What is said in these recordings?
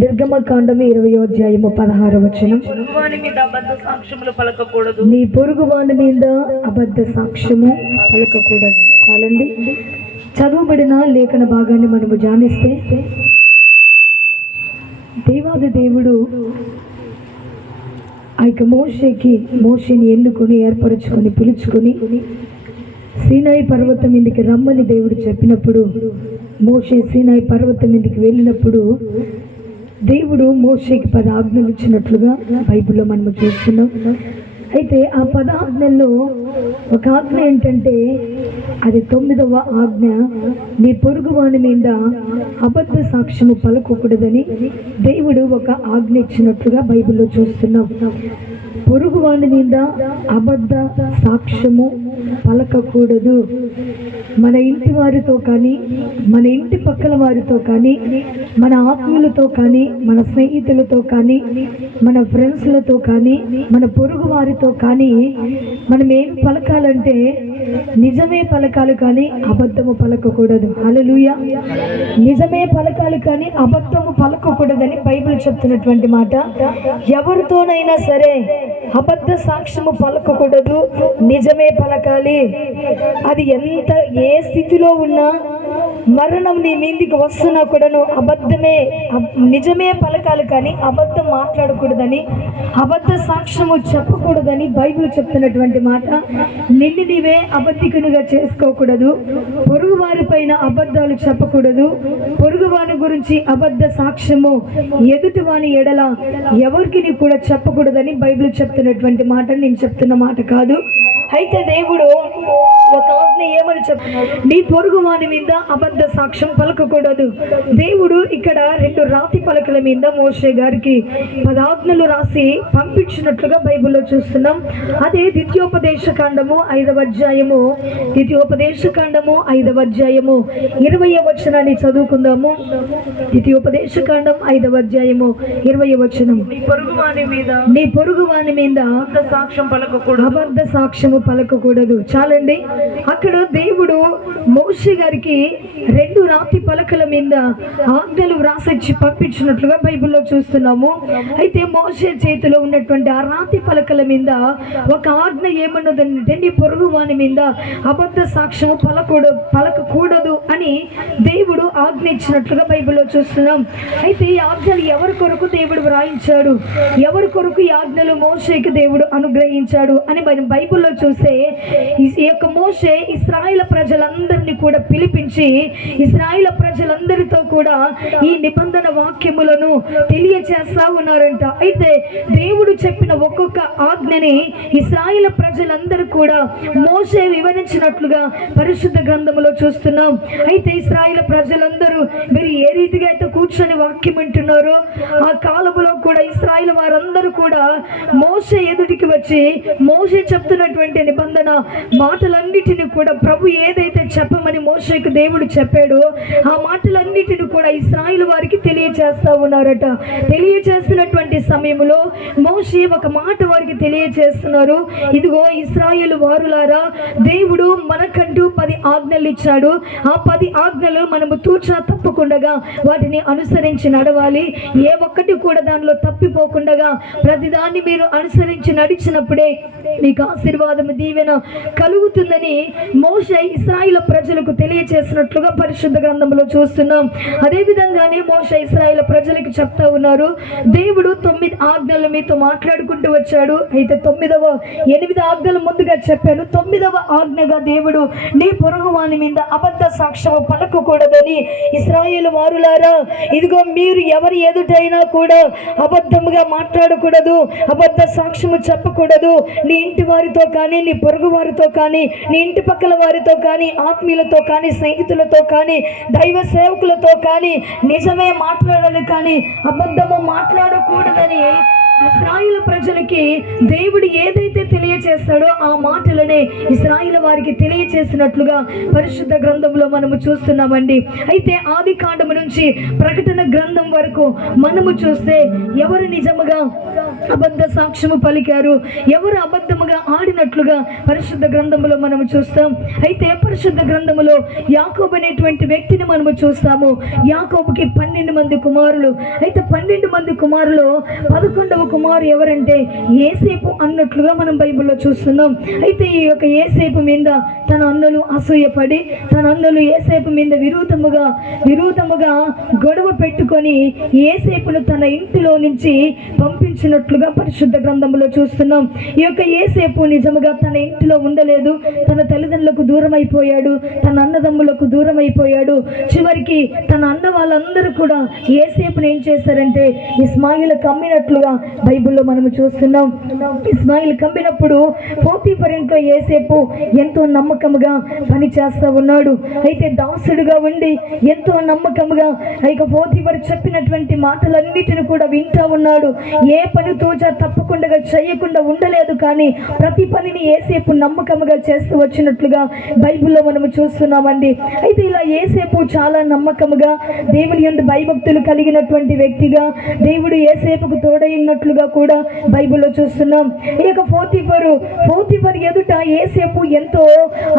నిర్గమకాండము 20వ అధ్యాయము 16వ వచనం. నీ పొరుగు వాని మీద అబద్ధ సాక్ష్యము పలకకూడదు. చాలండి. చదువుబడిన లేఖన భాగాన్ని మనము ధ్యానిస్తే, దేవాది దేవుడు ఆ యొక్క మోషేని ఎన్నుకొని ఏర్పరచుకొని పిలుచుకొని సీనాయి పర్వతం మీదకి రమ్మని దేవుడు చెప్పినప్పుడు, మోషే సీనాయి పర్వతం మీదకి వెళ్ళినప్పుడు దేవుడు మోషేకి 10 ఆజ్ఞలు ఇచ్చినట్లుగా బైబిల్లో మనము చూస్తున్నాం. అయితే ఆ 10 ఆజ్ఞల్లో ఒక ఆజ్ఞ ఏంటంటే, అది 9వ ఆజ్ఞ. నీ పొరుగు వాని మీద అబద్ధ సాక్ష్యము పలకకూడదని దేవుడు ఒక ఆజ్ఞ ఇచ్చినట్లుగా బైబిల్లో చూస్తున్నాం. పొరుగు వాని మీద అబద్ధ సాక్ష్యము పలకకూడదు. మన ఇంటి వారితో కానీ, మన ఇంటి పక్కల వారితో కానీ, మన ఆత్మీయులతో కానీ, మన స్నేహితులతో కానీ, మన ఫ్రెండ్స్లతో కానీ, మన పొరుగు వారితో కానీ మనం ఏం పలకాలంటే నిజమే పలకాలి కానీ అబద్ధము పలకకూడదు. హల్లెలూయా. నిజమే పలకాలి కానీ అబద్ధము పలకకూడదని బైబిల్ చెప్తున్నటువంటి మాట. ఎవరితోనైనా సరే అబద్ధ సాక్ష్యము పలకకూడదు, నిజమే పలకాలి. అది ఎంత ఏ స్థితిలో ఉన్నా, మరణం నీ మీదికి వస్తున్నా కూడాను నిజమే పలకాలి కానీ అబద్ధం మాట్లాడకూడదని, అబద్ధ సాక్ష్యము చెప్పకూడదని బైబిల్ చెప్తున్నటువంటి మాట. నిన్ను నీవే అబద్ధికునిగా చేసుకోకూడదు, పొరుగు వారి పైన అబద్ధాలు చెప్పకూడదు, పొరుగు వారి గురించి అబద్ధ సాక్ష్యము ఎదుటి వాని ఎడల ఎవరికి కూడా చెప్పకూడదని బైబిల్ చెప్తున్నటువంటి మాట, నేను చెప్తున్న మాట కాదు. అయితే దేవుడు ఒక ఆజ్ఞ ఏమని చెప్తున్నాడు, నీ పొరుగు వాని మీద అబద్ధ సాక్ష్యం పలకకూడదు. దేవుడు ఇక్కడ 2 రాతి పలకల మీద మోషే గారికి 10 ఆజ్ఞలు రాసి పంపించినట్లుగా బైబిల్లో చూస్తున్నాం. అదే ద్వితీయోపదేశ కాండము 5వ అధ్యాయము 20వ వచనాన్ని చదువుకుందాము. ద్వితీయోపదేశ కాండం 5వ అధ్యాయము 20వ వచనం. నీ పొరుగు వాని మీద సాక్ష్యం పలకకూడదు, అబద్ధ సాక్ష్యము పలకకూడదు. చాలండి. అక్కడ దేవుడు మోషే గారికి 2 రాతి పలకల మీద ఆజ్ఞలు వ్రాసిచ్చి పంపించినట్లుగా బైబిల్లో చూస్తున్నాము. అయితే మోషే చేతిలో ఉన్నటువంటి ఆ రాతి పలకల మీద ఒక ఆజ్ఞ ఏమన్నదంటే, నీ పొరుగు వాని మీద అబద్ధ సాక్ష్యము పలకకూడదు అని దేవుడు ఆజ్ఞ ఇచ్చినట్లుగా బైబిల్లో చూస్తున్నాం. అయితే ఈ ఆజ్ఞలు ఎవరి కొరకు దేవుడు వ్రాయించాడు, ఎవరి కొరకు ఈ ఆజ్ఞలు మోషేకి దేవుడు అనుగ్రహించాడు అని మనం బైబిల్లో చూస్తే, ఈ యొక్క మోషే ఇశ్రాయేలు ప్రజలందరినీ కూడా పిలిపించి ఇశ్రాయేలు ప్రజలందరితో కూడా ఈ నిబంధన వాక్యములను తెలియచేస్తా ఉన్నారంట. అయితే దేవుడు చెప్పిన ఒక్కొక్క ఆజ్ఞని ఇశ్రాయేలు ప్రజలందరూ కూడా మోషే వివరించినట్లుగా పరిశుద్ధ గ్రంథములో చూస్తున్నాం. అయితే ఇశ్రాయేలు ప్రజలందరూ మీరు ఏ రీతిగా అయితే కూర్చొని వాక్యం వింటున్నారో, ఆ కాలంలో కూడా ఇశ్రాయేలు వారందరూ కూడా మోషే ఎదుటికి వచ్చి మోషే చెప్తున్నటువంటి నిబంధన మాటలన్నిటిని కూడా ప్రభు ఏదైతే చెప్పమని మోషేకు దేవుడు చెప్పాడో ఆ మాటలన్నిటిని కూడా ఇశ్రాయేలు వారికి తెలియచేస్తా ఉన్నారట. తెలియచేస్తున్నటువంటి సమయంలో మోషే ఒక మాట వారికి తెలియచేస్తున్నారు. ఇదిగో ఇశ్రాయేలు వారులారా, దేవుడు మనకంటూ 10 ఆజ్ఞలు ఇచ్చాడు. ఆ 10 ఆజ్ఞలు మనము తూచా తప్పకుండా వాటిని అనుసరించి నడవాలి. ఏ ఒక్కటి కూడా దానిలో తప్పిపోకుండా ప్రతిదాన్ని మీరు అనుసరించి నడిచినప్పుడే మీకు ఆశీర్వాదము దీవెన కలుగుతుందని మోషే ఇశ్రాయేలు ప్రజలకు తెలియచేసినట్లుగా పరిశుద్ధ గ్రంథంలో చూస్తున్నాం. అదే విధంగానే మోషే ఇశ్రాయేలు ప్రజలకు చెప్తా ఉన్నారు, దేవుడు 9 ఆజ్ఞలు మీతో మాట్లాడుకుంటూ వచ్చాడు. అయితే 8 ఆజ్ఞలు ముందుగా చెప్పాను. 9వ ఆజ్ఞగా దేవుడు నీ పొరుగు వాని మీద అబద్ధ సాక్ష్యము పలకకూడదని, ఇశ్రాయేలు వారులారా ఇదిగో మీరు ఎవరి ఎదుటైనా కూడా అబద్ధముగా మాట్లాడకూడదు, అబద్ధ సాక్ష్యము చెప్పకూడదు. నీ ఇంటి వారితో కానీ, నీ పొరుగు వారితో కానీ, నీ ఇంటి పక్కల వారితో కానీ, ఆత్మీయులతో కానీ, స్నేహితులతో కానీ, దైవ సేవకులతో కానీ నిజమే మాట్లాడాలి కానీ అబద్ధము మాట్లాడకూడదని ఇశ్రాయేలు ప్రజలకి దేవుడు ఏదైతే తెలియచేస్తాడో ఆ మాటలనే ఇశ్రాయేలు వారికి తెలియచేసినట్లుగా పరిశుద్ధ గ్రంథంలో మనము చూస్తున్నామండి. అయితే ఆది కాండము నుంచి ప్రకటన గ్రంథం వరకు మనము చూస్తే ఎవరు నిజముగా అబద్ధ సాక్ష్యము పలికారు, ఎవరు అబద్ధముగా ఆడినట్లుగా పరిశుద్ధ గ్రంథములో మనము చూస్తాం. అయితే పరిశుద్ధ గ్రంథములో యాకోబు అనేటువంటి వ్యక్తిని మనము చూస్తాము. యాకోబుకి 12 మంది కుమారులు. అయితే 12 మంది కుమారులు 11వ కుమారు ఎవరంటే యేసేపు అన్నట్లుగా మనం బైబిల్లో చూస్తున్నాం. అయితే ఈ యొక్క యేసేపు మీద తన అన్నలు అసూయపడి తన అన్నలు యేసేపు మీద విరోధముగా గొడవ పెట్టుకొని యేసేపును తన ఇంటిలో నుంచి పంపించినట్లుగా పరిశుద్ధ గ్రంథంలో చూస్తున్నాం. ఈ యొక్క యేసేపు నిజముగా తన ఇంటిలో ఉండలేదు. తన తల్లిదండ్రులకు దూరం అయిపోయాడు, తన అన్నదమ్ములకు దూరం అయిపోయాడు. చివరికి తన అన్న వాళ్ళందరూ కూడా యేసేపును ఏం చేశారంటే ఇస్మాయిల్ కమ్మినట్లుగా బైబిల్లో మనము చూస్తున్నాం. ఇస్మాయిల్ కమ్మినప్పుడు పోతీఫర్ ఇంట్లో యేసేపు ఎంతో నమ్మకముగా పని చేస్తా ఉన్నాడు. అయితే దాసుడుగా ఉండి ఎంతో నమ్మకముగా ఇక పోతీఫర్ చెప్పినటువంటి మాటలన్నిటిని కూడా వింటా ఉన్నాడు. ఏ పని తోచా తప్పకుండా చేయకుండా ఉండలేదు, కానీ ప్రతి పనిని యేసేపు నమ్మకముగా చేస్తూ వచ్చినట్లుగా బైబిల్లో మనము చూస్తున్నామండి. అయితే ఇలా యేసేపు చాలా నమ్మకముగా దేవుని యందు భయభక్తులు కలిగినటువంటి వ్యక్తిగా దేవుడు యేసేపుకు తోడైనట్లుగా కూడా బైబిల్లో చూస్తున్నాం. ఈ యొక్క పోతీఫర్ ఎదుట యేసేపు ఎంతో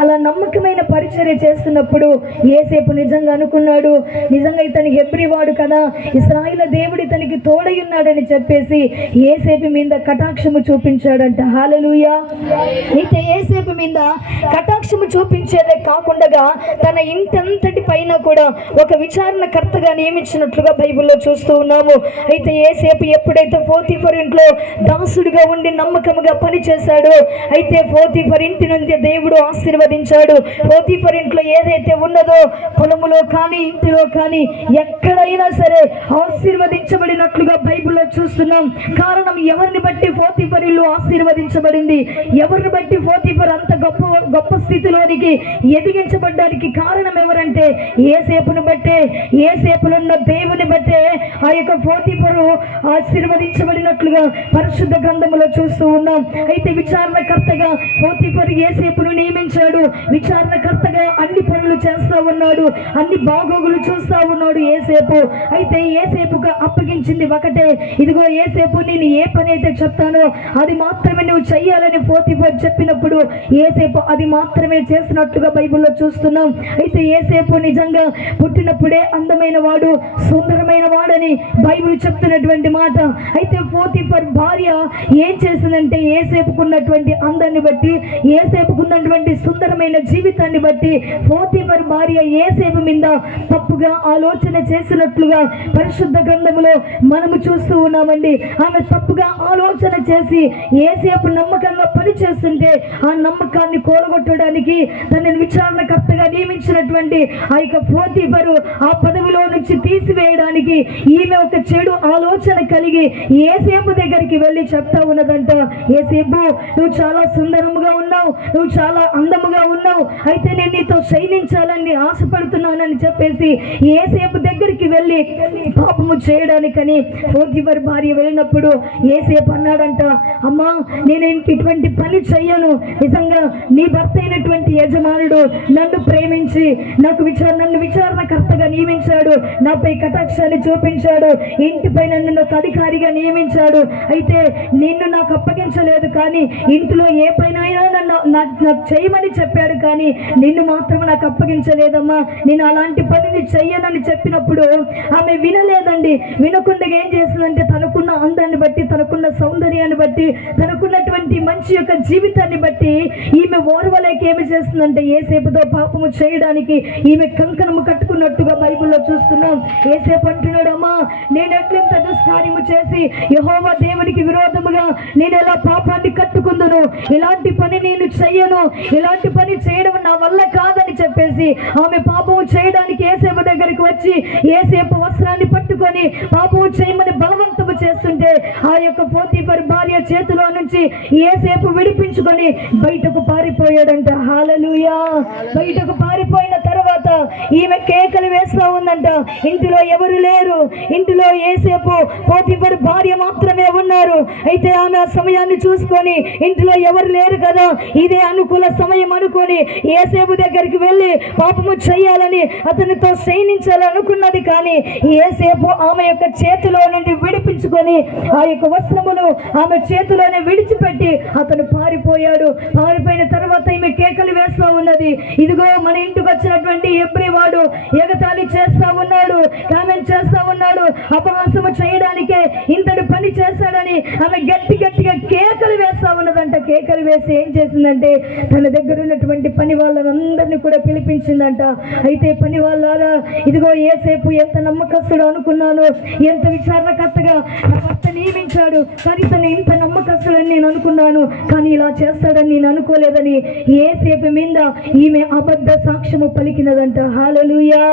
అలా నమ్మకమైన పరిచర్య చేస్తున్నప్పుడు యేసేపు నిజంగా అనుకున్నాడు, నిజంగా ఇతని హెబ్రీవాడు కదా, ఇశ్రాయేలు దేవుడు ఇతనికి తోడై ఉన్నాడని చెప్పేసి యేసేపు మీద కటాక్షము చూపించాడంట. హల్లెలూయా. అయితే యేసేపు మీద కటాక్షము చూపించేదే కాకుండా తన ఇంటంతటి పైన కూడా ఒక విచారణకర్తగా నియమించినట్లుగా బైబిల్లో చూస్తూ ఉన్నాము. అయితే యేసేపు ఎప్పుడైతే పోతీఫర్ ఇంట్లో దాసుడిగా ఉండి నమ్మకముగా పని చేశాడో, అయితే పోతీఫర్ ఇంటి నుండి దేవుడు ఆశీర్వదించాడు. పోతీఫర్ ఇంట్లో ఏదైతే ఉన్నదో పొలములో కానీ ఇంటిలో కానీ ఎక్కడైనా సరే ఆశీర్వదించబడినట్లుగా బైబిల్లో చూస్తున్నాం. కారణం ఎవరిని బట్టి పోతీఫర్ ఇల్లు ఆశీర్వదించబడింది, ఎవరిని బట్టి పోతీఫర్ అంత గొప్ప స్థితిలోనికి ఎదిగించబడ్డానికి కారణం ఎవరంటే యేసేపును బట్టే, యేసేపునున్న దేవుని బట్టే ఆ యొక్క పోతీఫరు ఆశీర్వదించబడినట్లుగా పరిశుద్ధ గ్రంథములో చూస్తూ ఉన్నాం. అయితే విచారణకర్తగా పోతీఫరు యేసేపును నియమించాడు. విచారణకర్తగా అన్ని పనులు చేస్తా ఉన్నాడు, అన్ని బాగోగులు చూస్తా ఉన్నాడు యేసేపు. అయితే యేసేపుకు అప్పగించింది ఒకటే, ఇదిగో యేసేపు నేను ఏ పని అయితే చెప్తానో అది మాత్రమే నువ్వు చెయ్యాలని పోతీఫర్ చెప్పినప్పుడు యేసేపు అది మాత్రమే చేసినట్లుగా బైబిల్లో చూస్తున్నాం. అయితే యేసేపు నిజంగా పుట్టినప్పుడే అందమైన వాడు, సుందరమైన వాడని బైబిల్ చెప్తున్నటువంటి మాట. అయితే పోతీఫర్ భార్య ఏం చేసిందంటే యేసేపుకున్నటువంటి అందాన్ని బట్టి, యేసేపుకున్నటువంటి సుందరమైన జీవితాన్ని బట్టి పోతీఫర్ భార్య యేసేపు మీద తప్పుగా ఆలోచన చేసినట్లుగా పరిశుద్ధ గ్రంథములో మనము చూస్తూ ఉన్నామండి. ఆమె తప్పుగా ఆలోచన చేసి యేసేపు నమ్మకంగా పని చేస్తుంటే ఆ నమ్మకాన్ని కూలగొట్టడానికి తనని విచారణకర్తగా నియమించినటువంటి ఆ యొక్క పోతీఫరు ఆ పదవిలో నుంచి తీసివేయడానికి ఈమె ఒక చెడు ఆలోచన కలిగి యేసేపు దగ్గరికి వెళ్ళి చెప్తా ఉన్నదంట, యేసేపు నువ్వు చాలా సుందరముగా ఉన్నావు, నువ్వు చాలా అందముగా ఉన్నావు, అయితే నేను నీతో శయనించాలని ఆశపడుతున్నానని చెప్పేసి యేసేపు దగ్గరికి వెళ్ళి పాపము చేయడానికని పోతీఫర్ భార్య వెళ్ళినప్పుడు యేసేపు అన్నాడంట, అమ్మా నేను ఇటువంటి పని చెయ్యను, నిజంగా నీ భర్త అయినటువంటి యజమానుడు నన్ను ప్రేమించి నన్ను విచారణకర్తగా నియమించాడు, నాపై కటాక్షాన్ని చూపించాడు, ఇంటిపై నన్ను ఒక అధికారిగా నియమించాడు. అయితే నిన్ను నాకు అప్పగించలేదు, కానీ ఇంటిలో ఏ పైన నాకు చేయమని చెప్పాడు, కానీ నిన్ను మాత్రం నాకు అప్పగించలేదమ్మా, నేను అలాంటి పనిని చెయ్యనని చెప్పినప్పుడు ఆమె వినలేదండి. వినకుండా ఏం చేసిందంటే తనకున్న అందాన్ని బట్టి, తనకున్న సౌందర్యాన్ని బట్టి, తనకున్నటువంటి మంచి యొక్క జీవితాన్ని బట్టి ఈమె ఓర్వలేక ఏమి చేస్తుందంటే యేసేపుతో పాపము చేయడానికి ఈమె కంకణము కట్టుకున్నట్టుగా బైబిల్లో చూస్తున్నాం. యేసేపు అంటున్నాడు, అమ్మా నేను ఎట్లింత దుష్కార్యము చేసి యెహోవా దేవునికి విరోధముగా నేను ఎలా పాపాన్ని కట్టుకుందును, ఇలాంటి పని నేను చెయ్యను, ఇలాంటి పని చేయడం నా వల్ల కాదని చెప్పేసి ఆమె పాపము చేయడానికి యేసేపు దగ్గరికి వచ్చి యేసేపు వస్త్రాన్ని పట్టుకొని పాపము చేయమని బలవంతము చేస్తుంటే ఆ యొక్క పోతీఫర్ భార్య చేతిలో నుంచి యేసేపు విడిపించుకొని బయటకు పారిపోయాడంట. హల్లెలూయా. బయటకు పారిపోయిన తర్వాత ఈమె కేకలు వేస్తా ఉందంట. ఇంటిలో ఎవరు లేరు, ఇంటిలో యేసేపు పోతీఫరు భార్య మాత్రమే ఉన్నారు. అయితే ఆమె ఆ సమయాన్ని చూసుకొని ఇంటిలో ఎవరు లేరు కదా, ఇదే అనుకూల సమయం అనుకొని యేసేపు దగ్గరికి వెళ్ళి పాపము చేయాలని అతనితో శయనించాలనుకున్నది. కానీ యేసేపు ఆమె యొక్క చేతిలో నుండి విడిపించుకొని ఆ యొక్క వస్త్రములు ఆమె చేతిలోనే విడిచిపెట్టి అతను పారిపోయాడు. పారిపోయిన తర్వాత ఈమె కేకలు వేస్తా ఉన్నది. ఇదిగో మన ఇంటికి వచ్చినటువంటి హెబ్రీ వాడు ఎగతాళి చేస్తా ఉన్నాడు, కామెంట్ చేస్తా ఉన్నాడు, అపహాసము చేయడానికే ఇంతటి పని చేశాడని ఆమె గట్టిగా కేకలు వేస్తా ఉన్నదంట. కేకలు వేసి ఏం చేసిందంటే తన దగ్గర ఉన్నటువంటి పని వాళ్ళందరినీ కూడా పిలిపించిందంట. అయితే పని వాళ్ళారా, ఇదిగో యేసేపు ఎంత నమ్మకస్తుడు అనుకున్నాను, ఎంత విచారణకర్తగా నా భర్త నియమించాడు, కానీ తను ఇంత నమ్మకస్తుడని నేను అనుకున్నాను, కానీ ఇలా చేస్తాడని నేను అనుకోలేదని యేసేపు మీద ఈమె అబద్ధ సాక్ష్యము పలికినదంట. హల్లెలూయా.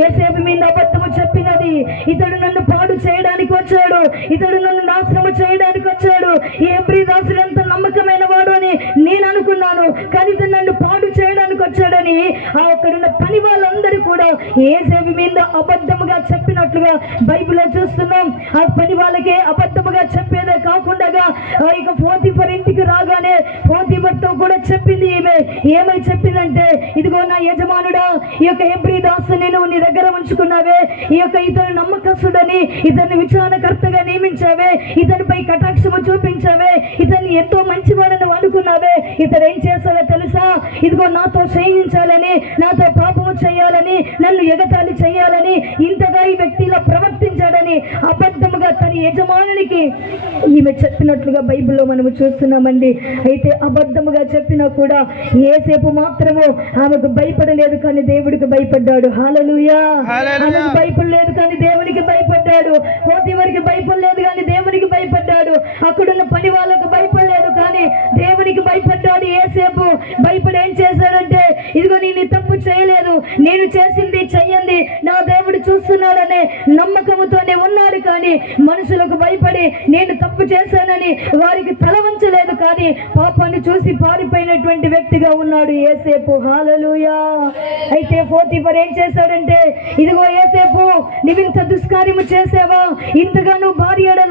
యేసేపు మీద అబద్ధము చెప్పినది. ఇతడు నన్ను పాడు చేయడానికి వచ్చాడు, ఇతడు నన్ను నాశనము చేయడానికి వచ్చాడు, ఈ హెబ్రీ దాసుడు ఎంత నమ్మకమైన వాడు అని నేను అనుకున్నాను, కానీ ఇతను నన్ను పాడు చేయడానికి వచ్చాడని ఆ అక్కడున్న పని వాళ్ళందరూ కూడా యేసేపు మీద అబద్ధముగా చెప్పినట్లుగా బైబిల్లో చూస్తున్నాం. ఆ పని వాళ్ళకే అబద్ధముగా చెప్పేదే కాకుండా ఇక పోతీఫర్ ఇంటికి రాగానే పోతీఫర్తో కూడా చెప్పింది. ఈమె ఏమై చెప్పిందంటే, ఇదిగో నా యజమానుడా, ఈ యొక్క హెబ్రీ దాసుని నువ్వు నీ దగ్గర ఉంచుకున్నావే, ఈ యొక్క ఇతను నమ్మకస్తుడని ఇతన్ని విచారణకర్తగా నియమించావే, ఇతనిపై కటాక్షము చూపించావే, ఇతన్ని ఎంతో మంచివాడని అనుకున్నావే, ఇతడు ఏం చేస్తావో తెలుసా, ఇదిగో నాతో శయనించాలని, నాతో పాపము చేయాలని, నన్ను ఎగతాళి చేయాలని ఇంతగా ఈ వ్యక్తిలో ప్రవర్తించాడని అబద్ధముగా తన యజమానునికి ఈమె చెప్పినట్లుగా బైబిల్లో మనము చూస్తున్నామండి. అయితే అబద్ధముగా చెప్పినా కూడా యేసేపు మాత్రము ఆమెకు భయపడలేదు, కానీ దేవుడికి భయపడ్డాడు. హల్లెలూయా. ఆమెకు భయపడలేదు కానీ దేవునికి భయపడ్డాడు. పోతీఫరుకి భయపడలేదు కానీ దేవునికి భయపడ్డాడు. అక్కడున్న పని వాళ్ళకు భయపడలేదు కానీ దేవునికి భయపడ్డాడు. యేసేపు భయపడి ఏం చేశాడంటే, ఇదిగో నేను తప్పు చేయలేదు, నేను చేసింది చెయ్యండి, నా దేవుడు చూస్తున్నాడనే నమ్మకముతోనే ఉన్నాడు. కానీ మనుషులకు భయపడి నేను తప్పు చేశానని వారికి తల వంచలేదు, కానీ పాపాన్ని చూసి పారిపోయినటువంటి వ్యక్తిగా ఉన్నాడు యేసేపు. హల్లెలూయా. అయితే పోతీఫర్ ఏం చేశాడంటే, ఇదిగో యేసేపు, నీవింత దుష్కార్యము చేసావా, ఇంతగా నువ్వు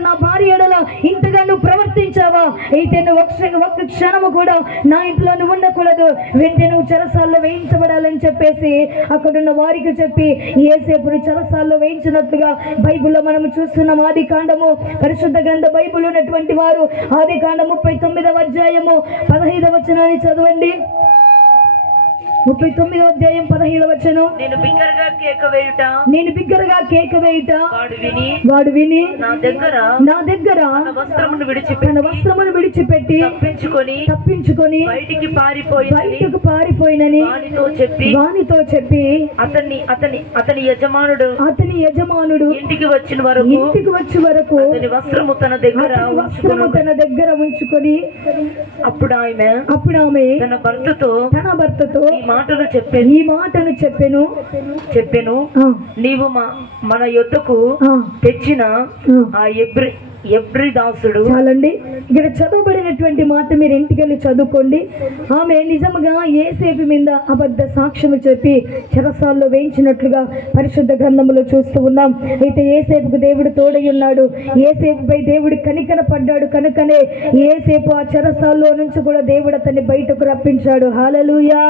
నా భార్య ఎడల ఇంతగా నువ్వు ప్రవర్తించావా, అయితే నువ్వు ఒక్క క్షణము కూడా నా ఇంట్లో నువ్వు ఉండకూడదు, వెంటనే నువ్వు చెరసాల్లో వేయించబడాలని చెప్పేసి అక్కడున్న వారికి చెప్పి యేసేపును చెరసాల్లో వేయించినట్లుగా బైబిల్లో మనం చూస్తున్నాం. ఆది కాండము, పరిశుద్ధ గ్రంథ బైబిల్ ఉన్నటువంటి వారు ఆది కాండము 39వ అధ్యాయము 15వ వచనాన్ని చదవండి. 39వ అధ్యాయం 15వ వచనం. నేను బిగ్గరగా కేక వేయుట వాడు విని నా దగ్గర తన వస్త్రమును విడిచిపెట్టి తప్పించుకొని బయటికి పారిపోయినని వానితో చెప్పి అతని యజమానుడు ఇంటికి వచ్చి వరకు వస్త్రము తన దగ్గర ఉంచుకొని అప్పుడు ఆమె తన భర్తతో ఈ మాటను చెప్పెను నీవు మన యొద్దకు తెచ్చిన ఆ హెబ్రీ దాసుడు. చాలండి, ఇక్కడ చదవబడినటువంటి మాట మీరు ఇంటికి వెళ్ళి చదువుకోండి. ఆమె నిజముగా యేసేపు మీద అబద్ధ సాక్ష్యము చెప్పి చెరసాల్లో వేయించినట్లుగా పరిశుద్ధ గ్రంథములో చూస్తూ ఉన్నాం. అయితే యేసేపుకు దేవుడు తోడై ఉన్నాడు, యేసేపుపై దేవుడు కనికర పడ్డాడు కనుకనే యేసేపు ఆ చెరసాల్లో నుంచి కూడా దేవుడు అతన్ని బయటకు రప్పించాడు. హల్లెలూయా.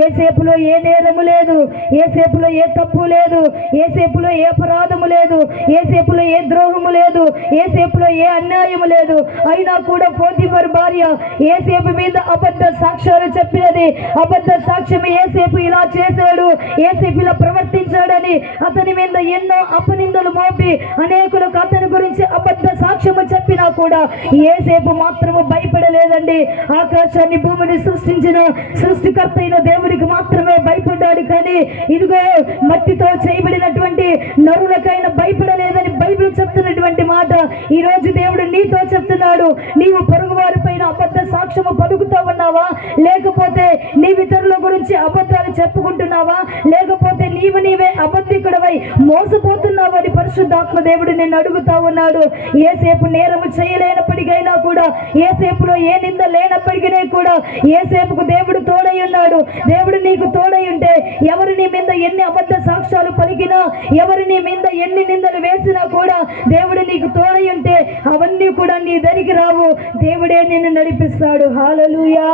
యేసేపులో ఏ నేరము లేదు, యేసేపులో ఏ తప్పు లేదు, యేసేపులో ఏ అపరాధము లేదు, యేసేపులో ఏ ద్రోహము లేదు, యేసేపులో ఏ అన్యాయము లేదు. అయినా కూడా పోతీఫర్ భార్య యేసేపు మీద అబద్ధ సాక్ష్యాలు చెప్పినది. అబద్ధ సాక్ష్యం యేసేపు ఇలా చేశాడు, యేసేపు ఇలా ప్రవర్తించాడని అతని మీద ఎన్నో అపనిందలు మోపి అనేకులకు అతని గురించి అబద్ధ సాక్ష్యము చెప్పినా కూడా యేసేపు మాత్రము భయపడలేదండి. ఆకాశాన్ని భూమిని సృష్టించిన సృష్టికర్త అయిన దేవుడికి మాత్రమే భయపడ్డాడు. కానీ ఇదిగో మట్టితో చేయబడినటువంటి నరులకైనా భయపడలేదని బైబిల్ చెప్తున్నటువంటి మాట ఈ రోజు దేవుడు నీతో చెప్తున్నాడు. నీవు పొరుగు వారి పైన అబద్ధ సాక్ష్యము పలుకుతా ఉన్నావా, లేకపోతే నీవు ఇతరుల గురించి అబద్ధాలు చెప్పుకుంటున్నావా, లేకపోతే నీవే అబద్ధికుడవై మోసపోతున్నావని పరిశుద్ధ పరిశుద్ధాత్మ దేవుడు నిన్ను అడుగుతా ఉన్నాడు. ఏసేపు నేరము చేయలేనప్పటికైనా కూడా, ఏసేపులో ఏ నింద లేనప్పటికీ కూడా ఏసేపుకు దేవుడు తోడై ఉన్నాడు. దేవుడు నీకు తోడై ఉంటే ఎవరు నీ మీద ఎన్ని అబద్ధ సాక్ష్యాలు పలికినా, ఎవరు నీ మీద ఎన్ని నిందలు వేసినా కూడా దేవుడు నీకు తోడై ఉంటే అవన్నీ కూడా నీ దగ్గరికి రావు. దేవుడే నిన్ను నడిపిస్తాడు. హల్లెలూయా.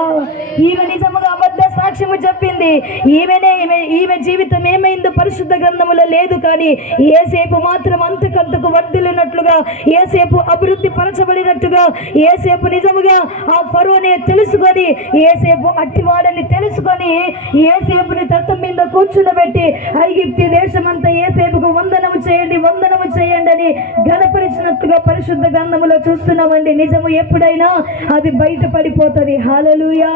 ఈమె నిజముగా అబద్ధ సాక్ష్యము చెప్పింది. ఈమె జీవితం ఏమైందో పరిశుద్ధ గ్రంథములో లేదు. కానీ ఏసేపు మాత్రం అంతకంతకు వర్ధిల్లినట్లుగా, ఏసేపు అభివృద్ధి పరచబడినట్టుగా, ఏసేపు నిజముగా ఆ ఫరోనే తెలుసుకొని, ఏసేపు అట్టివాడని తెలుసుకొని ఏసేపుని తట్టం మీద కూర్చునబెట్టి ఐగుప్తు దేశమంతా ఏసేపుకు వందనము చేయండి, వందనము చేయండి అని ఘనపరిచినట్టుగా పరిశుద్ధ గ్రంథములో చూస్తున్నామండి. నిజము ఎప్పుడైనా అది బయటపడిపోతుంది. హల్లెలూయా.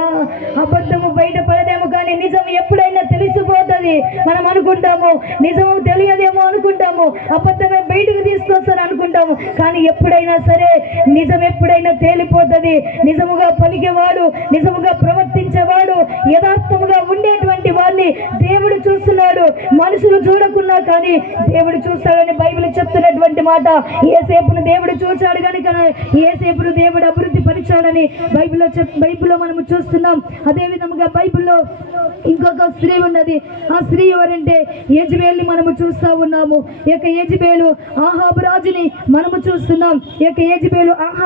అబద్ధము బయటపడదేమో కానీ నిజం ఎప్పుడైనా తెలిసిపోతుంది. మనం అనుకుంటాము నిజము తెలియదేమో అనుకుంటాము, అబద్ధమే బయటకు తీసుకొస్తారు అనుకుంటాము. కానీ ఎప్పుడైనా సరే నిజం ఎప్పుడైనా తేలిపోతుంది. నిజముగా పలికేవాడు, నిజముగా ప్రవర్తించేవాడు, యథార్థముగా ఉండేటువంటి వాడిని దేవుడు చూస్తున్నాడు. మనుషులు చూడకున్నా కానీ దేవుడు చూస్తాడని బైబిల్ చెప్తున్నటువంటి మాట. ఏసేపును దేవుడు చూచాడు కనుక ఏసేపును దేవుడు అభివృద్ధి పరిచాడని బైబిల్లో మనము చూస్తున్నాం. అదే విధముగా బైబిల్లో ఇంకొక స్త్రీ ఉన్నది. ఆ స్త్రీ ఎవరంటే యెజబెల్ని మనము చూస్తా ఉన్నాము. ఈ యొక్క యెజబెలు ఆహాబు రాజుని మనము చూస్తున్నాం. ఈ యొక్క యెజబెలు